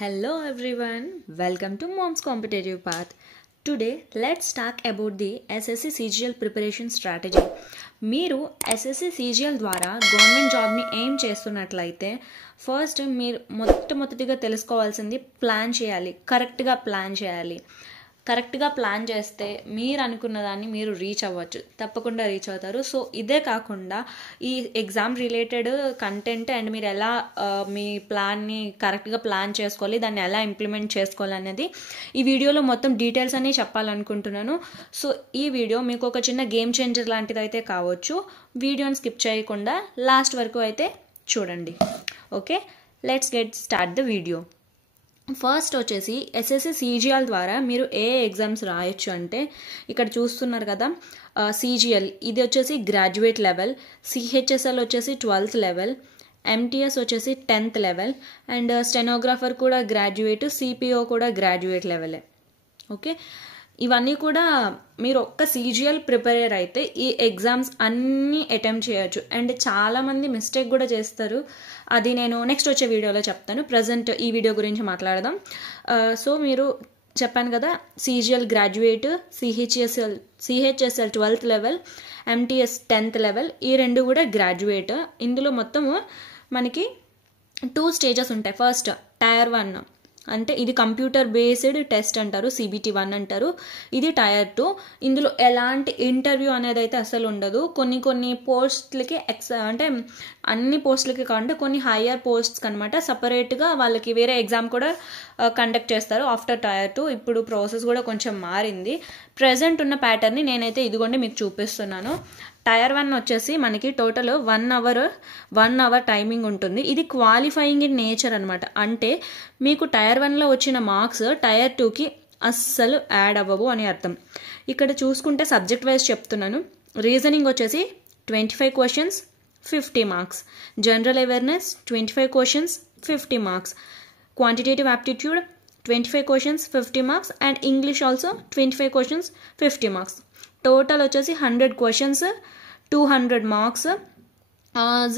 Hello everyone, welcome to Mom's Competitive Path. Today, let's talk about the SSC CGL preparation strategy. మీరు SSC CGL ద్వారా government జాబ్ని aim చేస్తున్నట్లయితే first మీరు మొట్టమొదటిగా తెలుసుకోవాల్సింది ప్లాన్ చేయాలి, కరెక్ట్గా ప్లాన్ చేస్తే మీరు అనుకున్న దాన్ని మీరు రీచ్ అవ్వచ్చు, తప్పకుండా రీచ్ అవుతారు. సో ఇదే కాకుండా ఈ ఎగ్జామ్ రిలేటెడ్ కంటెంట్ అండ్ మీరు ఎలా మీ ప్లాన్ని కరెక్ట్గా ప్లాన్ చేసుకోవాలి, దాన్ని ఎలా ఇంప్లిమెంట్ చేసుకోవాలి అనేది ఈ వీడియోలో మొత్తం డీటెయిల్స్ అన్నీ చెప్పాలనుకుంటున్నాను. సో ఈ వీడియో మీకు ఒక చిన్న గేమ్ చేంజర్ లాంటిది అయితే కావచ్చు. వీడియోని స్కిప్ చేయకుండా లాస్ట్ వరకు అయితే చూడండి. Okay, let's get start the video. First వచ్చేసి ఎస్ఎస్సి సిజిఎల్ ద్వారా మీరు ఏ ఎగ్జామ్స్ రాయొచ్చు అంటే ఇక్కడ చూస్తున్నారు కదా, సిజిఎల్ ఇది వచ్చేసి గ్రాడ్యుయేట్ లెవెల్, సిహెచ్ఎస్ఎల్ వచ్చేసి 12th లెవెల్, ఎంటీఎస్ వచ్చేసి 10th లెవెల్ అండ్ స్టెనోగ్రాఫర్ కూడా గ్రాడ్యుయేట్, సిపిఓ కూడా గ్రాడ్యుయేట్ లెవెలే. ఓకే, ఇవన్నీ కూడా మీరు ఒక్క సిజిఎల్ ప్రిపేర్ అయితే ఈ ఎగ్జామ్స్ అన్నీ అటెంప్ట్ చేయొచ్చు. అండ్ చాలామంది మిస్టేక్ కూడా చేస్తారు, అది నేను నెక్స్ట్ వచ్చే వీడియోలో చెప్తాను. ప్రజెంట్ ఈ వీడియో గురించి మాట్లాడదాం. సో మీరు చెప్పాను కదా, CGL graduate, CHSL 12th level, MTS 10th level, ఈ రెండు కూడా గ్రాడ్యుయేట్. ఇందులో మొత్తము మనకి 2 స్టేజెస్ ఉంటాయి. ఫస్ట్ టైర్ 1 అంటే ఇది కంప్యూటర్ బేస్డ్ టెస్ట్ అంటారు, CBT 1 అంటారు. ఇది టైర్ 2. ఇందులో ఎలాంటి ఇంటర్వ్యూ అనేది అయితే అసలు ఉండదు. కొన్ని పోస్ట్లకి అంటే అన్ని పోస్టులకి కాకుండా కొన్ని హయ్యర్ పోస్ట్స్కి అనమాట సపరేట్గా వాళ్ళకి వేరే ఎగ్జామ్ కూడా కండక్ట్ చేస్తారు ఆఫ్టర్ టైర్ 2. ఇప్పుడు ప్రాసెస్ కూడా కొంచెం మారింది. ప్రజెంట్ ఉన్న ప్యాటర్న్ని నేనైతే ఇదిగోండి మీకు చూపిస్తున్నాను. టైర్ 1 వచ్చేసి మనకి టోటల్ 1 అవర్ టైమింగ్ ఉంటుంది. ఇది క్వాలిఫైయింగ్ ఇన్ నేచర్ అనమాట. అంటే మీకు టైర్ 1లో వచ్చిన మార్క్స్ టైర్ 2కి అస్సలు యాడ్ అవ్వవు అని అర్థం. ఇక్కడ చూసుకుంటే సబ్జెక్ట్ వైజ్ చెప్తున్నాను. రీజనింగ్ వచ్చేసి 25 questions 50 marks, general awareness 25 questions 50 marks, quantitative aptitude 25 questions 50 marks and English also 25 questions 50 marks. Total వచ్చేసి 100 క్వశ్చన్స్ 200 మార్క్స్.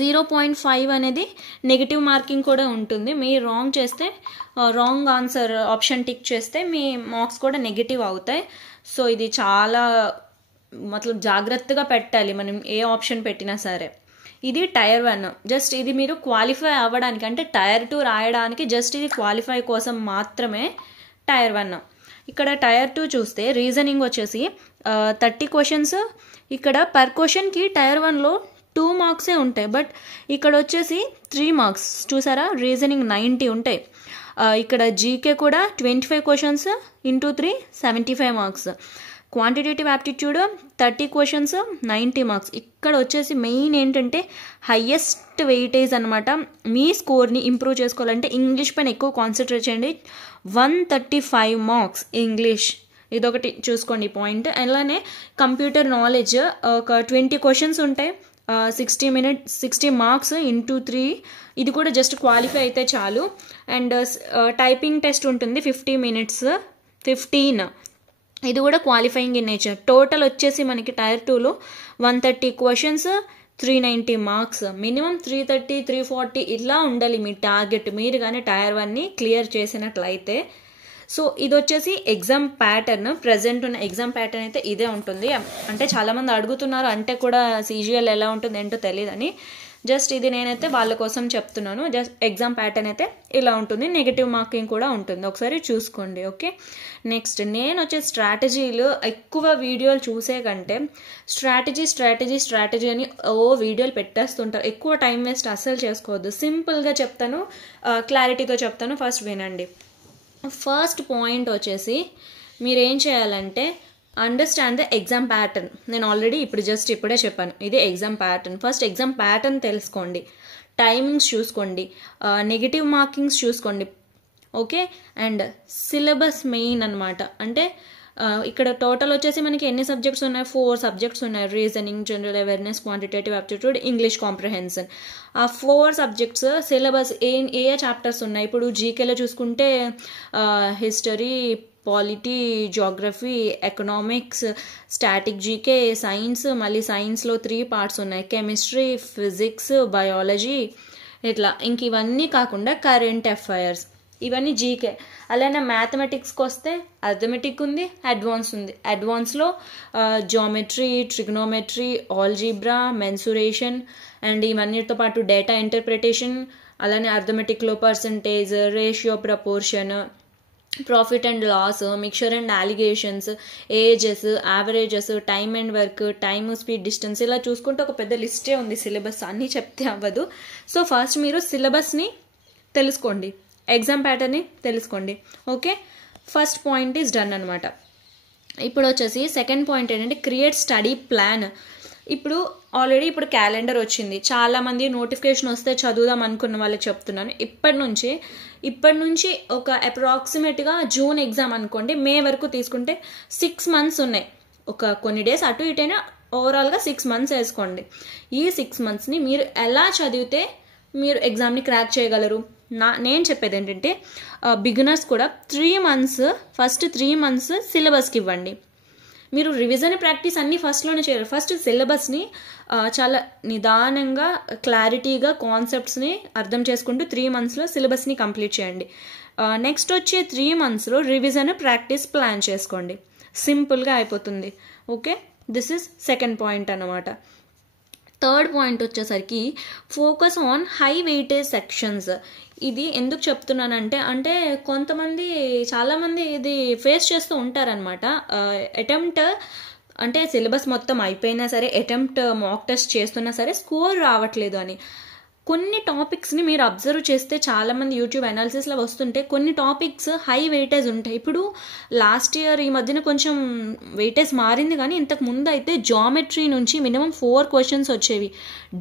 0.5 అనేది నెగిటివ్ మార్కింగ్ కూడా ఉంటుంది. మీరు రాంగ్ చేస్తే, రాంగ్ ఆన్సర్ ఆప్షన్ టిక్ చేస్తే మీ మార్క్స్ కూడా నెగిటివ్ అవుతాయి. సో ఇది చాలా జాగ్రత్తగా పెట్టాలి మనం ఏ ఆప్షన్ పెట్టినా సరే. ఇది టైర్ 1. జస్ట్ ఇది మీరు క్వాలిఫై అవ్వడానికి, అంటే టైర్ 2 రాయడానికి జస్ట్ ఇది క్వాలిఫై కోసం మాత్రమే టైర్ 1. ఇక్కడ టైర్ 2 చూస్తే రీజనింగ్ వచ్చేసి 30 క్వశ్చన్స్. ఇక్కడ పర్ క్వశ్చన్కి టైర్ 1లో 2 మార్క్సే ఉంటాయి, బట్ ఇక్కడ వచ్చేసి 3 మార్క్స్. చూసారా, రీజనింగ్ 90 ఉంటాయి. ఇక్కడ జీకే కూడా 25 questions into 3 75 marks. Quantitative aptitude 30 questions 90 marks. ఇక్కడ వచ్చేసి మెయిన్ ఏంటంటే హయ్యెస్ట్ వెయిటేజ్ అనమాట. మీ స్కోర్ని ఇంప్రూవ్ చేసుకోవాలంటే ఇంగ్లీష్ పైన ఎక్కువ కాన్సన్ట్రేట్ చేయండి. 135 మార్క్స్ ఇంగ్లీష్, ఇదొకటి చూసుకోండి పాయింట్. అలానే కంప్యూటర్ నాలెడ్జ్ ఒక 20 క్వశ్చన్స్ ఉంటాయి, 60 మార్క్స్ ఇంటూ 3. ఇది కూడా జస్ట్ క్వాలిఫై అయితే చాలు. అండ్ టైపింగ్ టెస్ట్ ఉంటుంది 50 minutes 15. ఇది కూడా క్వాలిఫైయింగ్ ఇన్ నేచర్. టోటల్ వచ్చేసి మనకి టైర్ 2లో 130 క్వశ్చన్స్ 390 మార్క్స్. మినిమం 330 340 ఇలా ఉండాలి మీ టార్గెట్, మీరు కానీ టైర్ 1ని క్లియర్ చేసినట్లయితే. సో ఇది వచ్చేసి ఎగ్జామ్ ప్యాటర్న్. ప్రజెంట్ ఉన్న ఎగ్జామ్ ప్యాటర్న్ అయితే ఇదే ఉంటుంది. అంటే చాలామంది అడుగుతున్నారు, అంటే కూడా సిజిఎల్ ఎలా ఉంటుంది ఏంటో తెలియదని. జస్ట్ ఇది నేనైతే వాళ్ళ కోసం చెప్తున్నాను. జస్ట్ ఎగ్జామ్ ప్యాటర్న్ అయితే ఇలా ఉంటుంది, నెగిటివ్ మార్కింగ్ కూడా ఉంటుంది, ఒకసారి చూసుకోండి. ఓకే, నెక్స్ట్ నేను వచ్చే స్ట్రాటజీలు ఎక్కువ వీడియోలు చూసే కంటే స్ట్రాటజీ అని వీడియోలు పెట్టేస్తుంటారు. ఎక్కువ టైం వేస్ట్ అస్సలు చేసుకోవద్దు. సింపుల్గా చెప్తాను, క్లారిటీతో చెప్తాను, ఫస్ట్ వినండి. ఫస్ట్ పాయింట్ వచ్చేసి మీరు ఏం చేయాలంటే అండర్స్టాండ్ ద ఎగ్జామ్ ప్యాటర్న్. నేను ఆల్రెడీ ఇప్పుడే చెప్పాను, ఇది exam pattern. First exam pattern తెలుసుకోండి, టైమింగ్స్ చూసుకోండి, నెగిటివ్ మార్కింగ్స్ చూసుకోండి. ఓకే, అండ్ సిలబస్ మెయిన్ అనమాట. అంటే ఇక్కడ టోటల్ వచ్చేసి మనకి ఎన్ని సబ్జెక్ట్స్ ఉన్నాయి, 4 సబ్జెక్ట్స్ ఉన్నాయి. Reasoning, general awareness, quantitative aptitude, English comprehension. ఆ 4 సబ్జెక్ట్స్ సిలబస్ ఏ చాప్టర్స్ ఉన్నాయి. ఇప్పుడు జీకేలో చూసుకుంటే history, polity, geography, economics, static GK, science, మళ్ళీ సైన్స్లో 3 parts ఉన్నాయి, కెమిస్ట్రీ, ఫిజిక్స్, బయాలజీ, ఇట్లా. ఇంక ఇవన్నీ కాకుండా కరెంట్ అఫైర్స్, ఇవన్నీ జీకే. అలానే మ్యాథమెటిక్స్కి వస్తే అర్థమెటిక్ ఉంది, అడ్వాన్స్ ఉంది. అడ్వాన్స్లో geometry, trigonometry, algebra, mensuration and ఇవన్నిటితో పాటు డేటా ఇంటర్ప్రిటేషన్, అలానే అర్థమెటిక్లో percentage, ratio, proportion, profit and loss, mixture and alligations, ages, averages, time and work, time, speed, distance, ఇలా చూసుకుంటే ఒక పెద్ద లిస్టే ఉంది. సిలబస్ అన్నీ చెప్తే అవ్వదు. సో ఫస్ట్ మీరు సిలబస్ని తెలుసుకోండి, ఎగ్జామ్ ప్యాటర్న్ని తెలుసుకోండి. Okay, first point is done అనమాట. ఇప్పుడు వచ్చేసి సెకండ్ పాయింట్ ఏంటంటే క్రియేట్ స్టడీ ప్లాన్. ఇప్పుడు ఆల్రెడీ ఇప్పుడు క్యాలెండర్ వచ్చింది, చాలామంది నోటిఫికేషన్ వస్తే చదువుదాం అనుకున్న వాళ్ళకి చెప్తున్నాను. ఇప్పటి నుంచి ఒక అప్రాక్సిమేట్గా జూన్ ఎగ్జామ్ అనుకోండి, మే వరకు తీసుకుంటే 6 months ఉన్నాయి. ఒక కొన్ని డేస్ అటు ఇటైనా ఓవరాల్గా 6 months వేసుకోండి. ఈ 6 monthsని మీరు ఎలా చదివితే మీరు ఎగ్జామ్ని క్రాక్ చేయగలరు? నేను చెప్పేది ఏంటంటే బిగినర్స్ కూడా 3 months, ఫస్ట్ 3 months సిలబస్కి ఇవ్వండి. మీరు రివిజన్ ప్రాక్టీస్ అన్నీ ఫస్ట్లోనే చేయరు. ఫస్ట్ సిలబస్ని చాలా నిదానంగా క్లారిటీగా కాన్సెప్ట్స్ని అర్థం చేసుకుంటూ 3 monthsలో సిలబస్ని కంప్లీట్ చేయండి. నెక్స్ట్ వచ్చే 3 monthsలో రివిజన్ ప్రాక్టీస్ ప్లాన్ చేసుకోండి. సింపుల్గా అయిపోతుంది. Okay, this is second point అన్నమాట. థర్డ్ పాయింట్ వచ్చేసరికి focus on high weightage sections. ఇది ఎందుకు చెప్తున్నానంటే కొంతమంది చాలామంది ఇది ఫేస్ చేస్తూ ఉంటారనమాట. అటెంప్ట్ అంటే సిలబస్ మొత్తం అయిపోయినా సరే అటెంప్ట్ మాక్ టెస్ట్ చేస్తున్నా సరే స్కోర్ రావట్లేదు అని. కొన్ని టాపిక్స్ని మీరు అబ్జర్వ్ చేస్తే చాలామంది యూట్యూబ్ అనాలిసిస్లో వస్తుంటే కొన్ని టాపిక్స్ హై వెయిటేజ్ ఉంటాయి. ఇప్పుడు లాస్ట్ ఇయర్ ఈ మధ్యన కొంచెం వెయిటేజ్ మారింది, కానీ ఇంతకు ముందు అయితే జామెట్రీ నుంచి మినిమం 4 questions వచ్చేవి,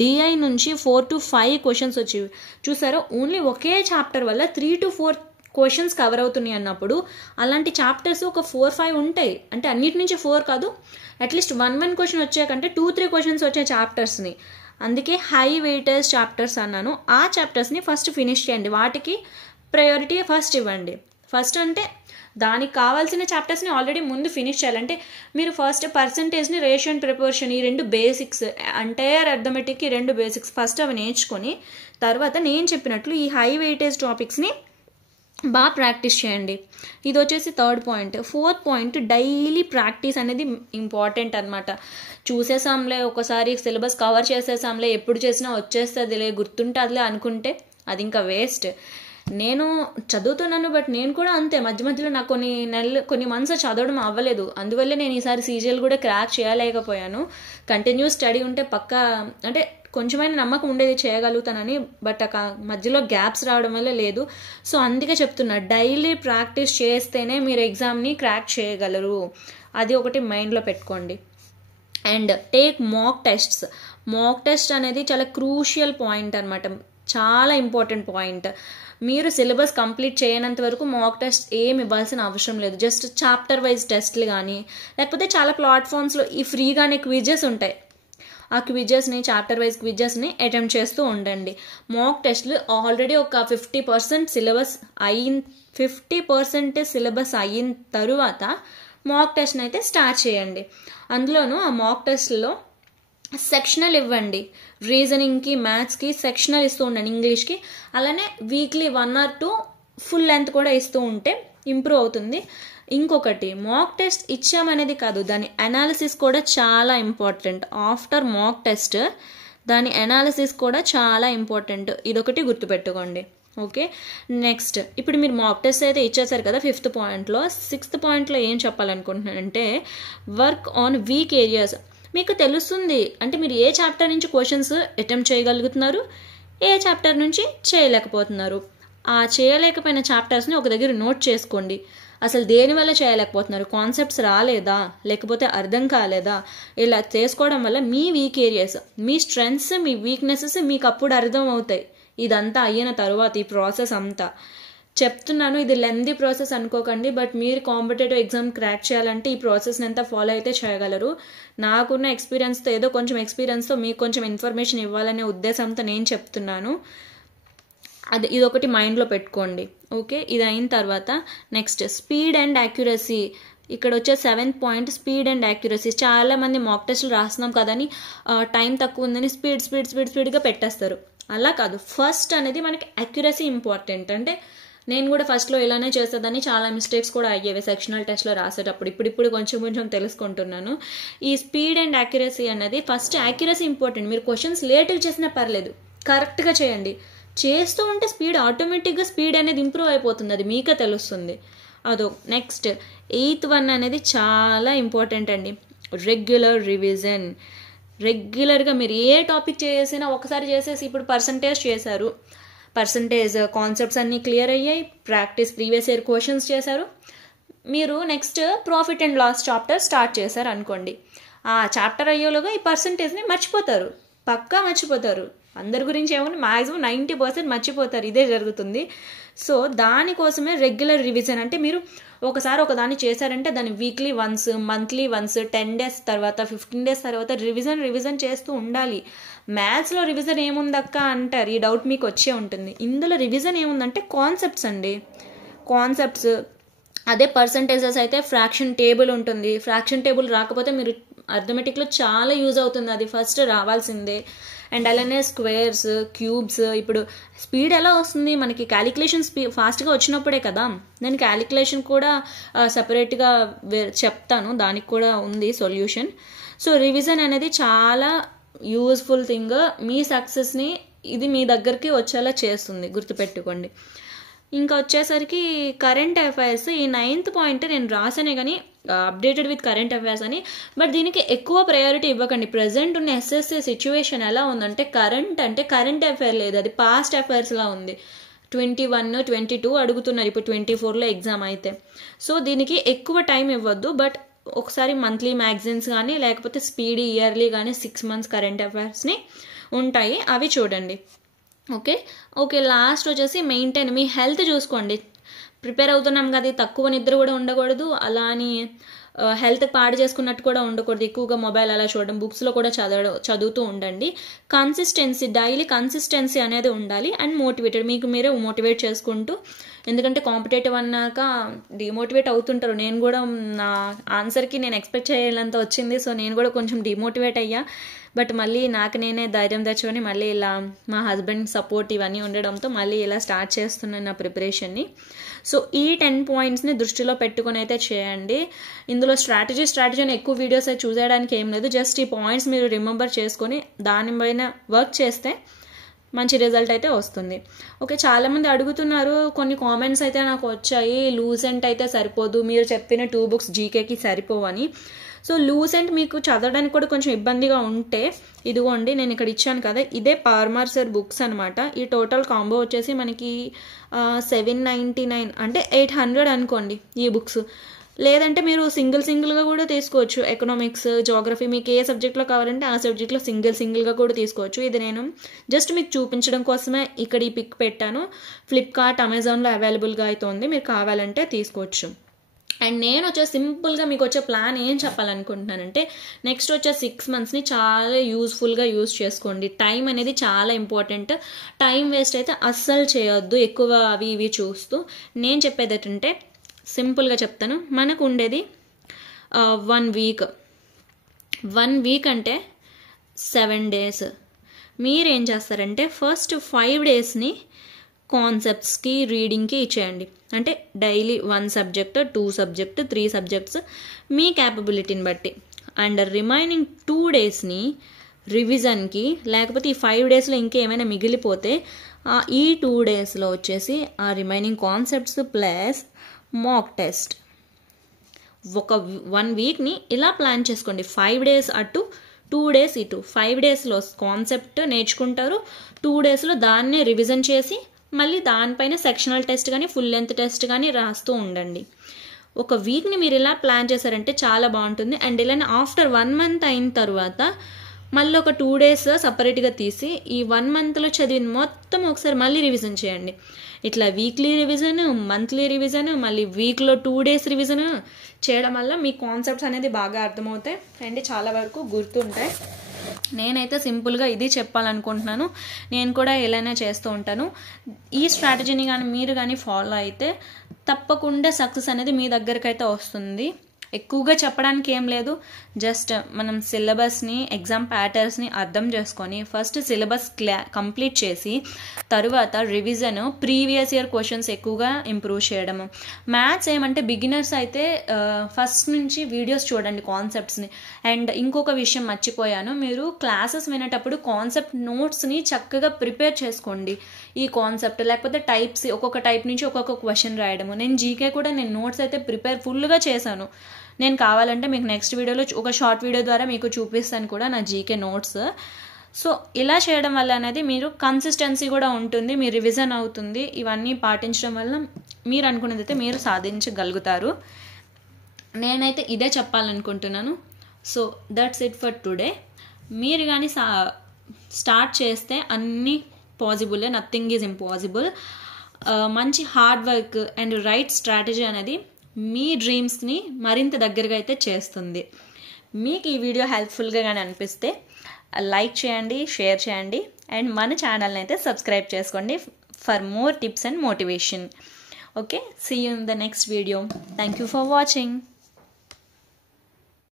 డిఐ నుంచి 4 to 5 questions వచ్చేవి. చూసారా, ఓన్లీ ఒకే చాప్టర్ వల్ల 3 to 4 questions కవర్ అవుతున్నాయి అన్నప్పుడు అలాంటి చాప్టర్స్ ఒక 4-5 ఉంటాయి. అంటే అన్నిటి నుంచి 4 కాదు, అట్లీస్ట్ 1 question వచ్చాకంటే 2-3 questions వచ్చే చాప్టర్స్ని, అందుకే హై వెయిటేజ్ చాప్టర్స్ అన్నాను. ఆ చాప్టర్స్ని ఫస్ట్ ఫినిష్ చేయండి, వాటికి ప్రయారిటీ ఫస్ట్ ఇవ్వండి. ఫస్ట్ అంటే దానికి కావాల్సిన చాప్టర్స్ని ఆల్రెడీ ముందు ఫినిష్ చేయాలంటే మీరు ఫస్ట్ పర్సంటేజ్ని, రేషియో అండ్ ప్రపోర్షన్, ఈ 2 basics, entire arithmetic 2 basics first అవి నేర్చుకొని తర్వాత నేను చెప్పినట్లు ఈ హై వెయిటేజ్ టాపిక్స్ని బాగా ప్రాక్టీస్ చేయండి. ఇది వచ్చేసి third point. Fourth point daily practice అనేది ఇంపార్టెంట్ అనమాట. చూసేసాంలే, ఒకసారి సిలబస్ కవర్ చేసేసాంలే, ఎప్పుడు చేసినా వచ్చేస్తుందిలే, గుర్తుంటుందిలే అనుకుంటే అది ఇంకా వేస్ట్. నేను చదువుతున్నాను, బట్ నేను కూడా అంతే, మధ్య మధ్యలో నాకు కొన్ని మంత్స్ చదవడం అవ్వలేదు. అందువల్లే నేను ఈసారి సీజీఎల్ కూడా క్రాక్ చేయలేకపోయాను. కంటిన్యూస్ స్టడీ ఉంటే పక్కా అంటే కొంచెమైనా నమ్మకం ఉండేది చేయగలుగుతానని, బట్ మధ్యలో గ్యాప్స్ రావడం వల్ల లేదు. సో అందుకే చెప్తున్నా, డైలీ ప్రాక్టీస్ చేస్తేనే మీరు ఎగ్జామ్ని క్రాక్ చేయగలరు. అది ఒకటి మైండ్లో పెట్టుకోండి. And take mock tests. Mock test అనేది చాలా క్రూషియల్ పాయింట్ అనమాట, చాలా ఇంపార్టెంట్ పాయింట్. మీరు సిలబస్ కంప్లీట్ చేయనంత వరకు మాక్ టెస్ట్ ఏమి ఇవ్వాల్సిన అవసరం లేదు. జస్ట్ చాప్టర్ వైజ్ టెస్ట్లు కానీ, లేకపోతే చాలా ప్లాట్ఫామ్స్లో ఈ ఫ్రీగానే క్విజెస్ ఉంటాయి, ఆ క్విజెస్ని, చాప్టర్ వైజ్ క్విజెస్ని అటెంప్ట్ చేస్తూ ఉండండి. మాక్ టెస్ట్లు ఆల్రెడీ ఒక 50% సిలబస్ అయిన తరువాత మాక్ టెస్ట్ని అయితే స్టార్ట్ చేయండి. అందులోనూ ఆ మాక్ టెస్ట్లో సెక్షనల్ ఇవ్వండి. రీజనింగ్కి, మ్యాథ్స్కి సెక్షనల్ ఇస్తూ ఉండండి, ఇంగ్లీష్కి. అలానే వీక్లీ 1 or 2 ఫుల్ లెంత్ కూడా ఇస్తూ ఉంటే ఇంప్రూవ్ అవుతుంది. ఇంకొకటి, మాక్ టెస్ట్ ఇచ్చామనేది కాదు, దాని అనాలిసిస్ కూడా చాలా ఇంపార్టెంట్. ఆఫ్టర్ మాక్ టెస్ట్ దాని అనాలిసిస్ కూడా చాలా ఇంపార్టెంట్. ఇదొకటి గుర్తుపెట్టుకోండి. ఓకే, నెక్స్ట్ ఇప్పుడు మీరు మాక్ టెస్ట్ అయితే ఇచ్చేసారు కదా 5th పాయింట్లో. 6th పాయింట్లో ఏం చెప్పాలనుకుంటున్నానంటే వర్క్ ఆన్ వీక్ ఏరియాస్. మీకు తెలుస్తుంది అంటే మీరు ఏ చాప్టర్ నుంచి క్వశ్చన్స్ అటెంప్ట్ చేయగలుగుతున్నారు, ఏ చాప్టర్ నుంచి చేయలేకపోతున్నారు. ఆ చేయలేకపోయిన చాప్టర్స్ని ఒక దగ్గర నోట్ చేసుకోండి. అసలు దేనివల్ల చేయలేకపోతున్నారు, కాన్సెప్ట్స్ రాలేదా, లేకపోతే అర్థం కాలేదా, ఇలా చేసుకోవడం వల్ల మీ వీక్ ఏరియాస్, మీ స్ట్రెంగ్స్, మీ వీక్నెసెస్ మీకు అప్పుడు అర్థం అవుతాయి. ఇదంతా అయిన తరువాత ఈ ప్రాసెస్ అంతా చెప్తున్నాను, ఇది లెందీ ప్రాసెస్ అనుకోకండి, బట్ మీరు కాంపిటేటివ్ ఎగ్జామ్ క్రాక్ చేయాలంటే ఈ ప్రాసెస్ని అంతా ఫాలో అయితే చేయగలరు. నాకున్న ఎక్స్పీరియన్స్తో, ఏదో కొంచెం ఎక్స్పీరియన్స్తో మీకు కొంచెం ఇన్ఫర్మేషన్ ఇవ్వాలనే ఉద్దేశంతో నేను చెప్తున్నాను. ఇదొకటి మైండ్లో పెట్టుకోండి. ఓకే, ఇది అయిన తర్వాత నెక్స్ట్ స్పీడ్ అండ్ యాక్యురసీ. ఇక్కడ వచ్చే 7th point speed and accuracy. చాలామంది మాక్ టెస్ట్లు రాస్తున్నాం కదని టైం తక్కువ ఉందని స్పీడ్గా పెట్టేస్తారు. అలా కాదు, ఫస్ట్ అనేది మనకి యాక్యురసీ ఇంపార్టెంట్. అంటే నేను కూడా ఫస్ట్లో ఇలానే చేసేదాన్ని, చాలా మిస్టేక్స్ కూడా అయ్యేవి సెక్షనల్ టెస్ట్లో రాసేటప్పుడు. ఇప్పుడు కొంచెం కొంచెం తెలుసుకుంటున్నాను. ఈ స్పీడ్ అండ్ యాక్యురసీ అనేది, ఫస్ట్ యాక్యురసీ ఇంపార్టెంట్. మీరు క్వశ్చన్స్ లేట్గా చేసినా పర్లేదు, కరెక్ట్గా చేయండి. చేస్తూ ఉంటే స్పీడ్ ఆటోమేటిక్గా స్పీడ్ అనేది ఇంప్రూవ్ అయిపోతుంది, అది మీకే తెలుస్తుంది. అదో. నెక్స్ట్ 8th వన్ అనేది చాలా ఇంపార్టెంట్ అండి, రెగ్యులర్ రివిజన్. రెగ్యులర్గా మీరు ఏ టాపిక్ చేసినా ఒకసారి చేసేసి ఇప్పుడు పర్సంటేజ్ చేశారు, పర్సంటేజ్ కాన్సెప్ట్స్ అన్నీ క్లియర్ అయ్యాయి, ప్రాక్టీస్ ప్రీవియస్ ఇయర్ క్వశ్చన్స్ చేశారు. మీరు next profit and loss chapter start చేశారు అనుకోండి, ఆ చాప్టర్ అయ్యేలోగా ఈ పర్సంటేజ్ని మర్చిపోతారు, పక్కా మర్చిపోతారు. అందరి గురించి ఏమన్నా మ్యాక్సిమం 90% మర్చిపోతారు, ఇదే జరుగుతుంది. సో దానికోసమే రెగ్యులర్ రివిజన్. అంటే మీరు ఒకసారి ఒకదాన్ని చేశారంటే దాన్ని weekly once, monthly once, 10 days తర్వాత, 15 days తర్వాత రివిజన్ చేస్తూ ఉండాలి. మ్యాథ్స్లో రివిజన్ ఏముందక్క అంటారు, ఈ డౌట్ మీకు వచ్చే ఉంటుంది. ఇందులో రివిజన్ ఏముందంటే కాన్సెప్ట్స్ అండి, కాన్సెప్ట్స్. అదే పర్సంటేజెస్ అయితే ఫ్రాక్షన్ టేబుల్ ఉంటుంది, ఫ్రాక్షన్ టేబుల్ రాకపోతే మీరు అర్థమెటిక్లో చాలా యూజ్ అవుతుంది, అది ఫస్ట్ రావాల్సిందే. అండ్ అలానే స్క్వేర్స్, క్యూబ్స్. ఇప్పుడు స్పీడ్ ఎలా వస్తుంది మనకి, క్యాలిక్యులేషన్ ఫాస్ట్గా వచ్చినప్పుడే కదా. నేను క్యాలిక్యులేషన్ కూడా సపరేట్గా చెప్తాను, దానికి కూడా ఉంది సొల్యూషన్. సో రివిజన్ అనేది చాలా యూజ్ఫుల్ థింగ్, మీ సక్సెస్ని ఇది మీ దగ్గరికి వచ్చేలా చేస్తుంది, గుర్తుపెట్టుకోండి. ఇంకా వచ్చేసరికి కరెంట్ అఫైర్స్. ఈ 9th పాయింట్ నేను రాసానే కానీ అప్డేటెడ్ విత్ కరెంట్ అఫైర్స్ అని, బట్ దీనికి ఎక్కువ ప్రయారిటీ ఇవ్వకండి. ప్రజెంట్ ఉన్న ఎస్ఎస్సి సిచ్యువేషన్ ఎలా ఉందంటే, కరెంట్ అఫైర్ లేదు, అది పాస్ట్ అఫైర్స్లా ఉంది. 21, 22 అడుగుతున్నారు, ఇప్పుడు 24లో ఎగ్జామ్ అయితే. సో దీనికి ఎక్కువ టైం ఇవ్వద్దు, బట్ ఒకసారి మంత్లీ మ్యాగజైన్స్ కానీ లేకపోతే స్పీడీ ఇయర్లీ కానీ 6 months కరెంట్ అఫైర్స్ని ఉంటాయి, అవి చూడండి. ఓకే. లాస్ట్ వచ్చేసి మెయింటైన్, మీ హెల్త్ చూసుకోండి. ప్రిపేర్ అవుతున్నాం కదా, తక్కువ నిద్ర కూడా ఉండకూడదు, అలా అని హెల్త్ పాడు చేసుకున్నట్టు కూడా ఉండకూడదు. ఎక్కువగా మొబైల్ అలా చూడడం, బుక్స్లో కూడా చదువుతూ ఉండండి. కన్సిస్టెన్సీ, డైలీ కన్సిస్టెన్సీ అనేది ఉండాలి. అండ్ మోటివేటెడ్, మీకు మీరే మోటివేట్ చేసుకుంటూ, ఎందుకంటే కాంపిటేటివ్ అన్నాక డిమోటివేట్ అవుతుంటారు. నేను కూడా నా ఆన్సర్కి నేను ఎక్స్పెక్ట్ చేయాలంత వచ్చింది, సో నేను కూడా కొంచెం డిమోటివేట్ అయ్యా. బట్ మళ్ళీ నాకు నేనే ధైర్యం తెచ్చుకొని మళ్ళీ ఇలా మా హస్బెండ్ సపోర్ట్ ఇవన్నీ ఉండడంతో మళ్ళీ ఇలా స్టార్ట్ చేస్తున్నాను నా ప్రిపరేషన్ని. సో ఈ 10 pointsని దృష్టిలో పెట్టుకొని అయితే చేయండి. ఇందులో స్ట్రాటజీ అని ఎక్కువ వీడియోస్ అయితే చూసేయడానికి ఏం లేదు, జస్ట్ ఈ పాయింట్స్ మీరు రిమెంబర్ చేసుకొని దానిపైన వర్క్ చేస్తే మంచి రిజల్ట్ అయితే వస్తుంది. ఓకే, చాలామంది అడుగుతున్నారు, కొన్ని కామెంట్స్ అయితే నాకు వచ్చాయి, లూసెంట్ అయితే సరిపోదు, మీరు చెప్పిన 2 books జీకేకి సరిపోవని. సో లూసెంట్ మీకు చదవడానికి కూడా కొంచెం ఇబ్బందిగా ఉంటే ఇదిగోండి నేను ఇక్కడ ఇచ్చాను కదా, ఇదే పార్మర్ సర్ బుక్స్ అనమాట. ఈ టోటల్ కాంబో వచ్చేసి మనకి 799 అంటే 800 అనుకోండి ఈ బుక్స్. లేదంటే మీరు సింగిల్గా కూడా తీసుకోవచ్చు. ఎకనామిక్స్, జోగ్రఫీ, మీకు ఏ సబ్జెక్ట్లో కావాలంటే ఆ సబ్జెక్ట్లో సింగిల్గా కూడా తీసుకోవచ్చు. ఇది నేను జస్ట్ మీకు చూపించడం కోసమే ఇక్కడ ఈ పిక్ పెట్టాను. ఫ్లిప్కార్ట్, అమెజాన్లో అవైలబుల్గా అయితే ఉంది, మీరు కావాలంటే తీసుకోవచ్చు. అండ్ నేను వచ్చే సింపుల్గా మీకు వచ్చే ప్లాన్ ఏం చెప్పాలనుకుంటున్నానంటే, నెక్స్ట్ వచ్చే 6 monthsని చాలా యూజ్ఫుల్గా యూజ్ చేసుకోండి. టైం అనేది చాలా ఇంపార్టెంట్, టైం వేస్ట్ అయితే అస్సలు చేయొద్దు ఎక్కువ అవి ఇవి చూస్తూ. నేను చెప్పేది ఏంటంటే సింపుల్గా చెప్తాను, మనకు ఉండేది 1 week. 1 week అంటే 7 days. మీరేం చేస్తారంటే ఫస్ట్ 5 daysని కాన్సెప్ట్స్కి, రీడింగ్కి ఇచ్చేయండి. అంటే డైలీ 1 subject, 2 subject, 3 subjects మీ క్యాపబిలిటీని బట్టి. అండ్ రిమైనింగ్ 2 daysని రివిజన్కి, లేకపోతే ఈ 5 daysలో ఇంకేమైనా మిగిలిపోతే ఈ 2 daysలో వచ్చేసి ఆ remaining concepts plus mock test. ఒక 1 weekని ఇలా ప్లాన్ చేసుకోండి. 5 days అటు, 2 days ఇటు. 5 daysలో కాన్సెప్ట్ నేర్చుకుంటారు, 2 daysలో దాన్ని రివిజన్ చేసి మళ్ళీ దానిపైన సెక్షనల్ టెస్ట్ కానీ ఫుల్ లెంత్ టెస్ట్ కానీ రాస్తూ ఉండండి. ఒక వీక్ని మీరు ఇలా ప్లాన్ చేశారంటే చాలా బాగుంటుంది. అండ్ ఇలానే ఆఫ్టర్ 1 month అయిన తర్వాత మళ్ళీ ఒక 2 days సపరేట్గా తీసి ఈ 1 monthలో చదివిన మొత్తం ఒకసారి మళ్ళీ రివిజన్ చేయండి. ఇట్లా వీక్లీ రివిజన్, మంత్లీ రివిజన్, మళ్ళీ వీక్లో 2 days రివిజన్ చేయడం వల్ల మీ కాన్సెప్ట్స్ అనేది బాగా అర్థమవుతాయి అండ్ చాలా వరకు గుర్తుంటాయి. నేనైతే సింపుల్గా ఇది చెప్పాలనుకుంటున్నాను. నేను కూడా ఇలానే చేస్తూ ఉంటాను. ఈ స్ట్రాటజీని కానీ మీరు కానీ ఫాలో అయితే తప్పకుండా సక్సెస్ అనేది మీ దగ్గరకైతే వస్తుంది. ఎక్కువగా చెప్పడానికి ఏం లేదు, జస్ట్ మనం సిలబస్ని ఎగ్జామ్ ప్యాటర్న్స్ని అర్థం చేసుకొని ఫస్ట్ సిలబస్ కంప్లీట్ చేసి తరువాత రివిజన్ ప్రీవియస్ ఇయర్ క్వశ్చన్స్ ఎక్కువగా ఇంప్రూవ్ చేయడము. మ్యాథ్స్ ఏమంటే బిగినర్స్ అయితే ఫస్ట్ నుంచి వీడియోస్ చూడండి కాన్సెప్ట్స్ని. అండ్ ఇంకొక విషయం మర్చిపోయాను, మీరు క్లాసెస్ వినేటప్పుడు కాన్సెప్ట్ నోట్స్ని చక్కగా ప్రిపేర్ చేసుకోండి. ఈ కాన్సెప్ట్ లేకపోతే టైప్స్, ఒక్కొక్క టైప్ నుంచి ఒక్కొక్క క్వశ్చన్ రాయడము. నేను జీకే కూడా నేను నోట్స్ అయితే ప్రిపేర్ ఫుల్గా చేశాను. నేను కావాలంటే మీకు నెక్స్ట్ వీడియోలో ఒక షార్ట్ వీడియో ద్వారా మీకు చూపిస్తాను కూడా నా జీకే నోట్స్. సో ఇలా చేయడం వల్ల అనేది మీరు కన్సిస్టెన్సీ కూడా ఉంటుంది, మీ రివిజన్ అవుతుంది. ఇవన్నీ పాటించడం వల్ల మీరు అనుకున్నది అయితే మీరు సాధించగలుగుతారు. నేనైతే ఇదే చెప్పాలనుకుంటున్నాను. So that's it for today. మీరు కానీ స్టార్ట్ చేస్తే అన్నీ పాసిబుల్, నథింగ్ ఈజ్ ఇంపాసిబుల్. మంచి hard work and right strategy అనేది మీ డ్రీమ్స్ని మరింత దగ్గరగా అయితే చేస్తుంది. మీకు ఈ వీడియో హెల్ప్ఫుల్గా కానీ అనిపిస్తే లైక్ చేయండి, షేర్ చేయండి అండ్ మన ఛానల్ని అయితే సబ్స్క్రైబ్ చేసుకోండి for more tips and motivation. Okay, see you in the next video. Thank you for watching.